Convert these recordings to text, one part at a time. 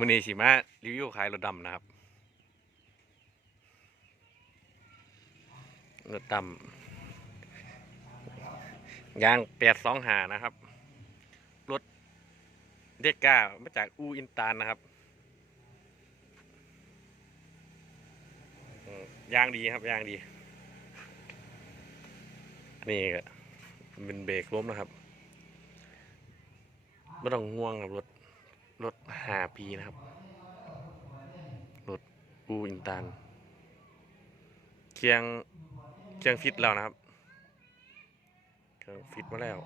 มือนี้สิมารีวิวขายรถดำนะครับ รถดำยางแปดสองหานะครับ รถเด็กก้ามาจากอูอินตานนะครับยางดีครับยางดี นี่ก็เป็นเบรกล้มนะครับไม่ต้องห่วงครับรถ รถหาปีนะครับ รถอูอินตานเคียงเคียงฟิตแล้วนะครับเครื่องฟิตมาแล้ว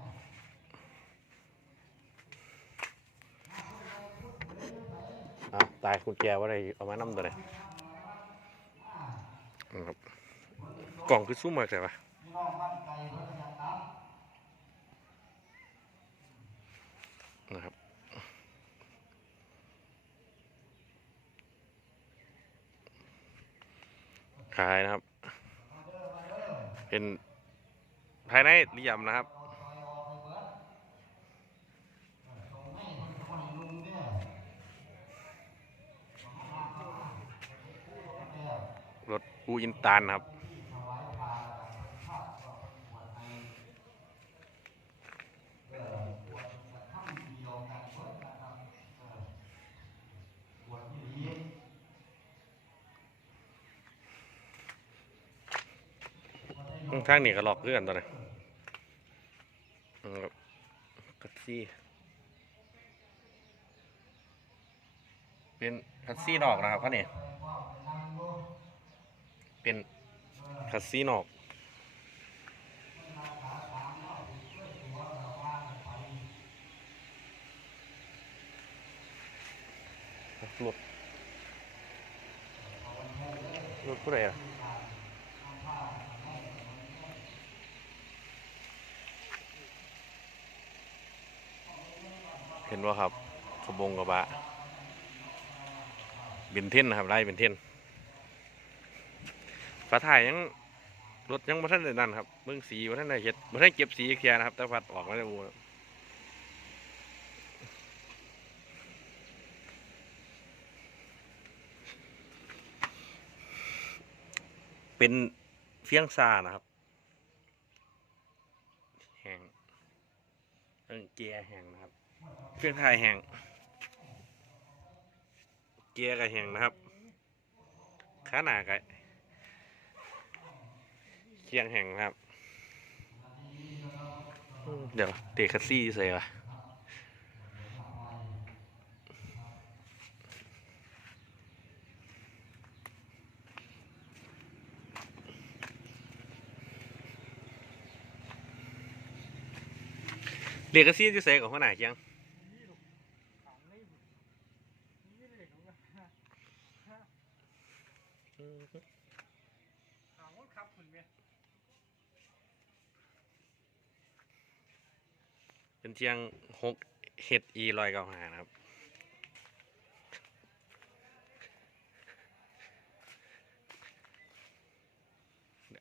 อะตายคุณแกว่าอะไรเอามานำตัวเลยนะครับกล่องคือซุ้มมากใช่ปะนะครับ ขายนะครับ เป็นภายในเรียมนะครับรถอูอินตานครับ ข้างนี้ก็หลอกเพื่อนตัวนี้อืมครับกัดซี่เป็นคัสซี่นอกนะครับข้างนี้เป็นคัสซี่นอกรถรถผู้ใดอะ ห็นว่าครับขบงกระบะเบนเทนนะครับไล่เบนเทนฝาถ่ายยังรถยังบ่ทันได้นั่นครับเบิ่งสีบ่ทันได้เฮ็ดบ่ทันเก็บสีเคลียร์นะครับ แต่พัดออกมาได้อูครับเป็นเฟียงซานะครับแห้งเอิ้งเกียร์แห้งนะครับ เครื่องถ่ายแห้งเกียร์ก็แห้งนะครับขาหนาก็เคียงแห้งนะครับ เดี๋ยวเตะคัสซี่ใส่วะเด็กคัสซี่จะใส่กับหัวหน้าเคียง เอาครับคุเมียเป็นเที่ยงหกเห็ดอีลอยเก่าหานะครับเดี๋